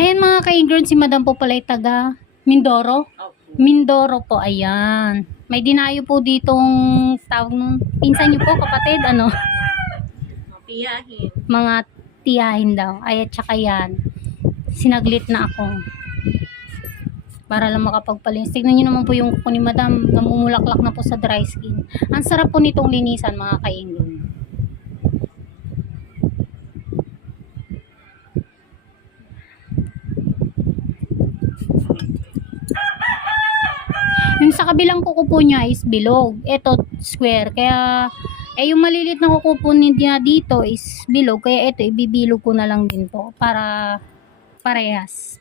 Ayan mga ka-ingrid, si Madam po pala ay taga Mindoro. Opo. Mindoro po, ayan. May dinayo po ditong tawag nun. Pinsan niyo po, kapatid, ano? Mapiyahin. Mga tiyahin daw. Ay, at saka yan. Sinaglit na ako. Para lang makapagpalinis. Tignan niyo naman po yung kuko ni Madam. Namumulaklak na po sa dry skin. Ang sarap po nitong linisan mga ka-ingrid. Yung sa kabilang kuko po niya is bilog. Ito, square. Kaya, yung malilit na kuko po niya dito is bilog. Kaya ito, ibibilog ko na lang din po. Para parehas.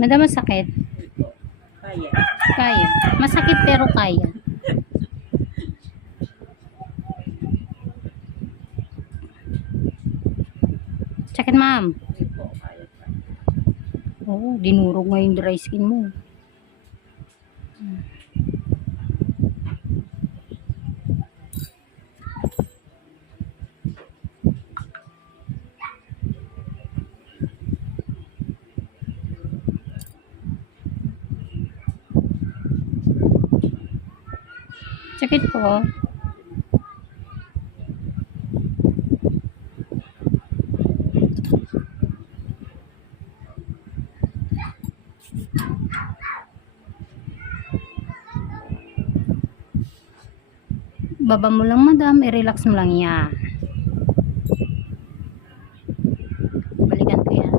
Madam, masakit? Kaya. Kaya. Masakit pero kaya. Sakit, ma'am. Hindi po, kaya pa. Oo, dinurog nga yung dry skin mo. Sakit po. Baba mo lang, madam. I-relax mo lang yan. Balikan ko yan.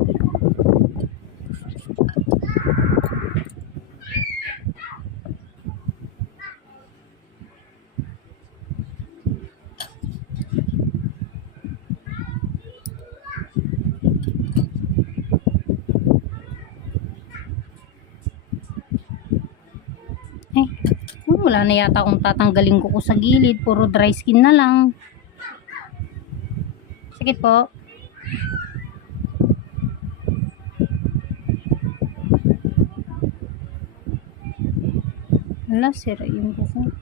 Eh, wala na yata akong tatanggalin ko sa gilid. Puro dry skin na lang. Sakit po. Wala, sira yung buko.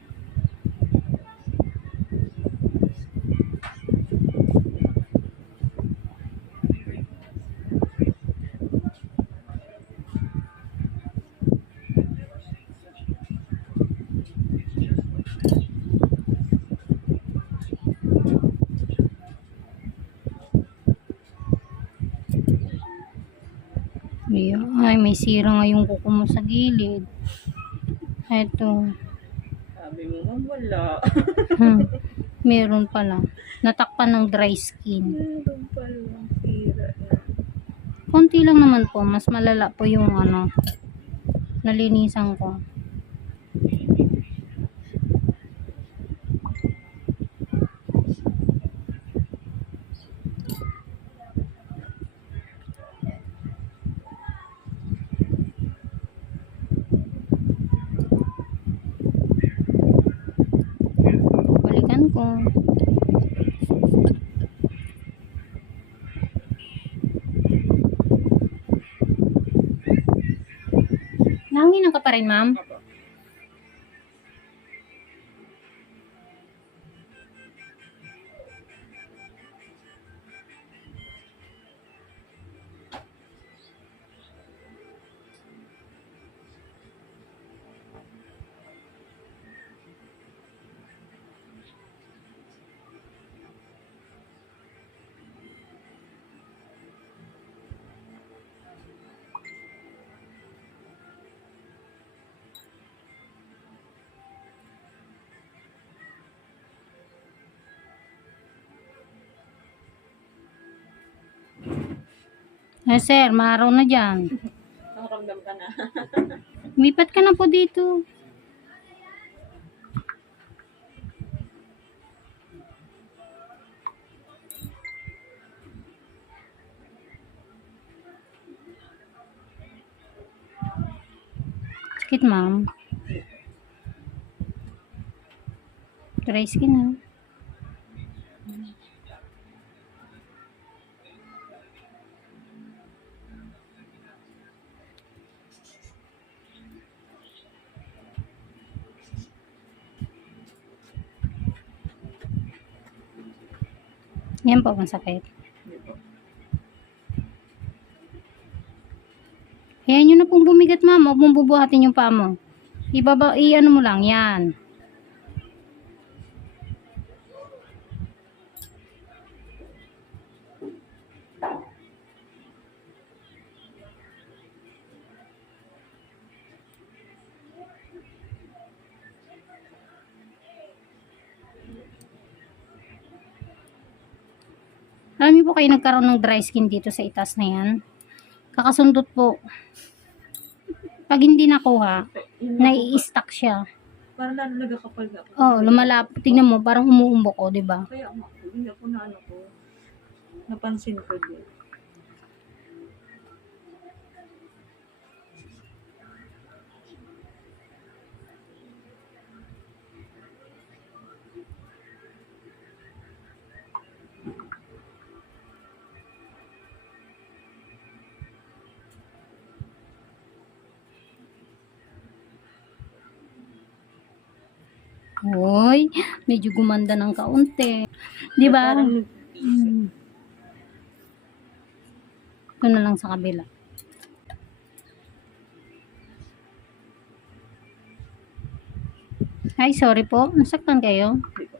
Ay, may sira nga yung kuko mo sa gilid. Eto. Sabi mo, ma'am, wala. Meron pala. Natakpan ng dry skin. Meron pala. Tira na. Konti lang naman po. Mas malala po yung nalinisan ko. Balikan ko. Nanginan ka pa rin, ma'am? Opo. Eh, sir, maaraw na dyan. Nakaramdam ka na. Lumipat ka na po dito. Sakit, ma'am. Dry skin, ha? Yan po, masakit. Hindi po. Ayan, yun na pong bumigat, ma'am. Huwag mong bubuhatin yung paa mo. I-ano mo lang, yan. Alam niyo po kayo nagkaroon ng dry skin dito sa itas na yan. Kakasundot po. Pag hindi nakuha, Yun na po, nai-stuck siya. parang lalo nagkakapal na po. Oh, lumalap. Tingnan mo, parang umuumbok ko, di ba? Kaya nga po, hindi po na ano ko. Napansin ko din. Hoy, medyo gumanda ng kaunti. Di ba? Parang Hmm. Ito na lang sa kabila. Ay, sorry po. Nasaktan kayo? hindi po.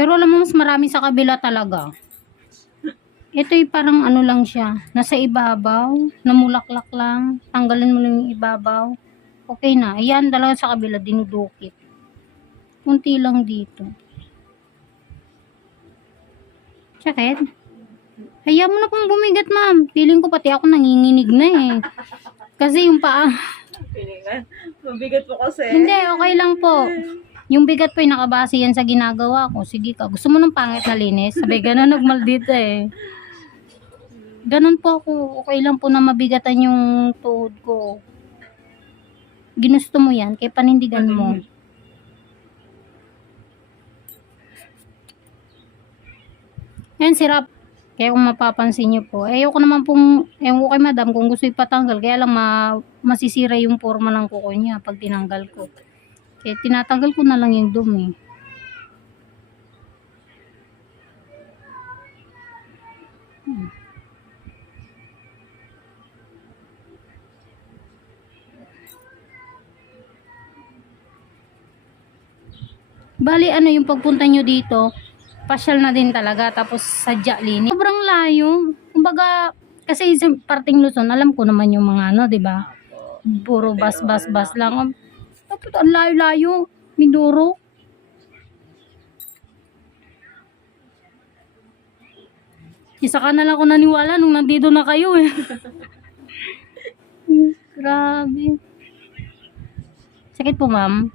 Pero alam mo, mas marami sa kabila talaga. Ito'y parang ano lang siya. Nasa ibabaw. Namulaklak lang. Tanggalin mo lang yung ibabaw. Okay na. Ayan, dalawa sa kabila. Dinudukit. Kunti lang dito. Sakit? Hayaan mo na pong bumigat, ma'am. Feeling ko pati ako nanginginig na eh. Kasi yung paa. Pilingan. Mabigat po kasi. Hindi, okay lang po. Yung bigat po ay nakabase yan sa ginagawa ko. Sige ka, gusto mo ng pangit na linis? Sabi, ganun nagmaldita eh. Ganun po ako. Okay lang po na mabigatan yung tuhod ko. Ginusto mo yan, kaya panindigan mo. Yan, sirap. Kaya kung mapapansin nyo po, ayoko naman pong, ewan ko kay madam kung gusto ipatanggal, kaya lang masisira yung forma ng kuko niya pag tinanggal ko. Kaya tinatanggal ko na lang yung dumi. Bali, ano yung pagpunta nyo dito, pasyal na din talaga, tapos sadya linis. Sobrang layo. Kumbaga, kasi sa parting Luzon, alam ko naman yung mga ano, di ba? Puro bus lang. Tapos ang layo-layo, Mindoro. Isa ka na lang ako naniwala nung nandito na kayo eh. Grabe. Sakit po, ma'am.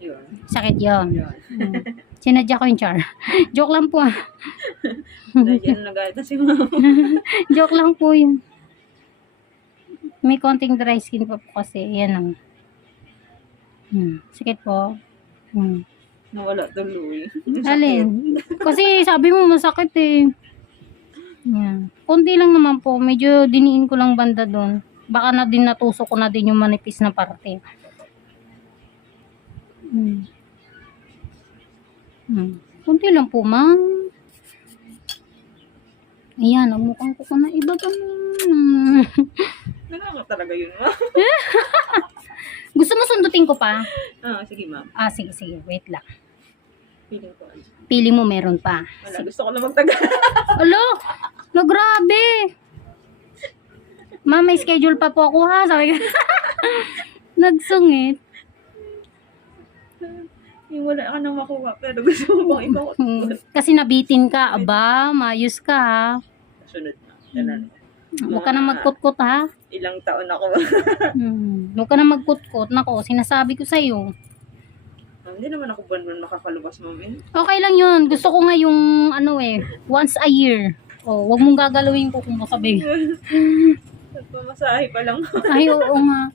Yun. Sakit yon. Yun. Sinadya ko yung char. Joke lang po ah. Nandiyan nagayta si mama. Joke lang po yun. May konting dry skin pa po kasi. Yan ang. Sakit po. Nawala tuloy. Alin? Kasi sabi mo masakit eh. Yan. Konti lang naman po. Medyo diniin ko lang banda doon. Baka na din natusok ko na din yung manipis na parte. Konti lang po, ma'am. Ayan, nagmukhang ko na iba pa. Nakaka talaga yun, ma'am. Gusto mo sundutin ko pa? Sige, ma'am. Sige, sige. Wait lang. Feeling ko. Pili mo meron pa. Wala, gusto ko lang magtagal. Alo! No, grabe! Ma'am, may schedule pa po ako ha. Sabi ko. Nagsungit. Yung wala ka nang makuha, pero gusto mo pang ibang Kasi nabitin ka. Aba, mayos ka ha. sunod na. Ganun. Huwag ka na magkutkot ha. Ilang taon ako. Huwag ka na magkutkot. Nako, sinasabi ko sa'yo. Hindi naman ako buwan-buwan makakalabas, ma'am. Okay lang yun. Gusto ko nga yung once a year. Wag mong gagalawin ko kung masabi. Pamasahe pa lang. Ay, oo nga.